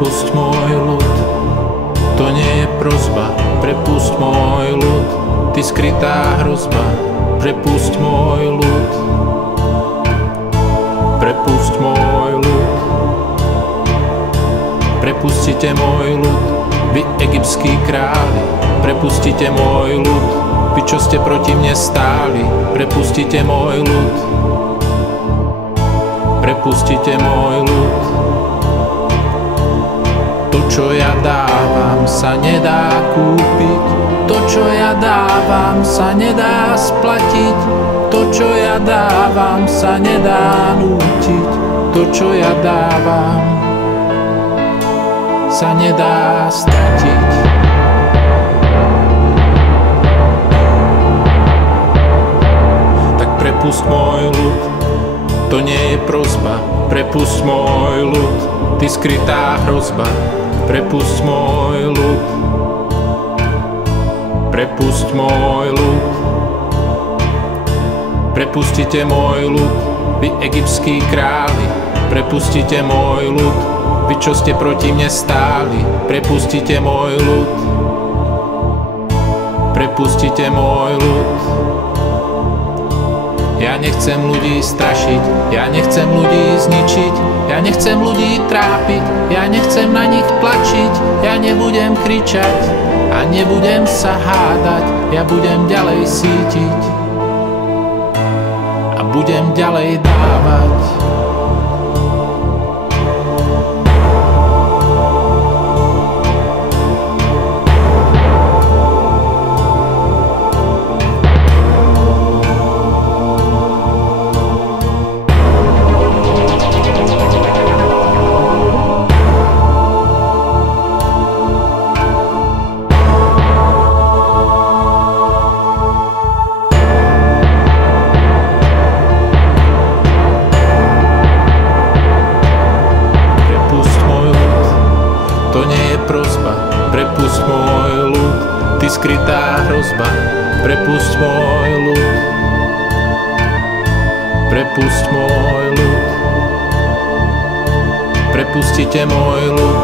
Prepusť môj ľud, to nie je prosba. Prepusť môj ľud, ty skrytá hrozba. Prepusť môj ľud, prepusť môj ľud. Prepustite môj ľud, vy egyptskí králi. Prepustite môj ľud, vy čo ste proti mne stáli. Prepustite môj ľud, prepustite môj ľud. To, čo ja dávam, sa nedá kúpiť. To, čo ja dávam, sa nedá splatiť. To, čo ja dávam, sa nedá nútiť. To, čo ja dávam, sa nedá stratiť. Tak prepusť môj ľud, to nie je prosba. Prepusť môj ľud, ty skrytá hrozba. Prepusť môj ľud, prepusť môj ľud. Prepustite môj ľud, vy egyptskí králi. Prepustite môj ľud, vy čo ste proti mne stáli. Prepustite môj ľud, prepustite môj ľud. Ja nechcem ľudí strašiť, ja nechcem ľudí zničiť, ja nechcem ľudí trápiť, ja nechcem na nich tlačiť. Ja nebudem kričať a nebudem sa hádať, ja budem ďalej sítiť a budem ďalej dávať. To nie je prosba, prepusť môj ľud, ty skrytá hrozba. Prepusť môj ľud, prepusť môj ľud. Prepustite môj ľud,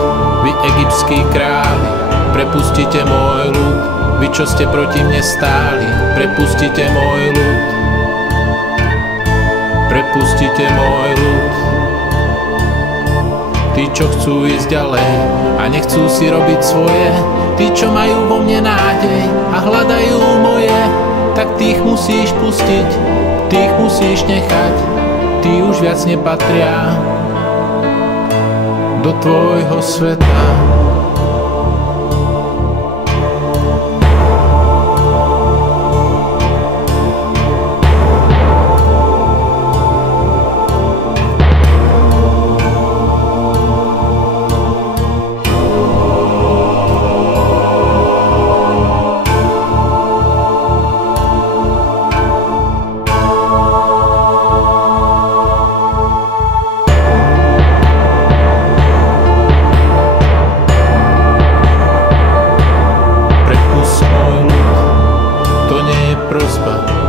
vy egyptskí králi. Prepustite môj ľud, vy čo ste proti mne stáli. Prepustite môj ľud, prepustite môj ľud. Tí, čo chcú ísť ďalej a nechcú si robiť svoje, tí, čo majú vo mne nádej a hľadajú moje, tak tých musíš pustiť, tých musíš nechať. Tí už viac nepatria do tvojho sveta.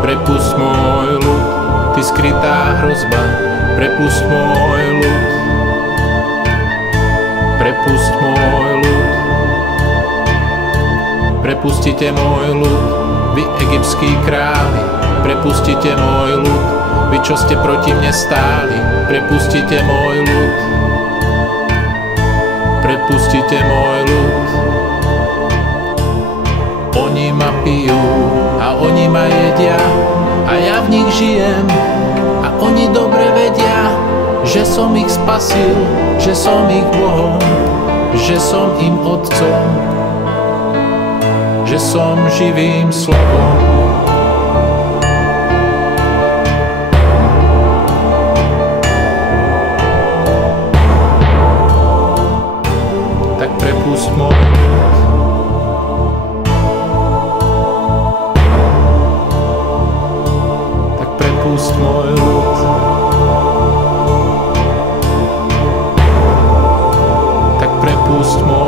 Prepusť môj ľud, ty skrytá hrozba. Prepusť môj ľud, prepusť môj ľud. Prepustite môj ľud, vy egyptskí králi. Prepustite môj ľud, vy čo ste proti mne stáli. Prepustite môj ľud, prepustite môj ľud. Oni ma pijú a oni ma jedia a ja v nich žijem a oni dobre vedia, že som ich spasil, že som ich Bohom, že som im Otcom, že som živým slovom. Tak prepusť môj ľud, prepusť môj ľud, tak prepusť môj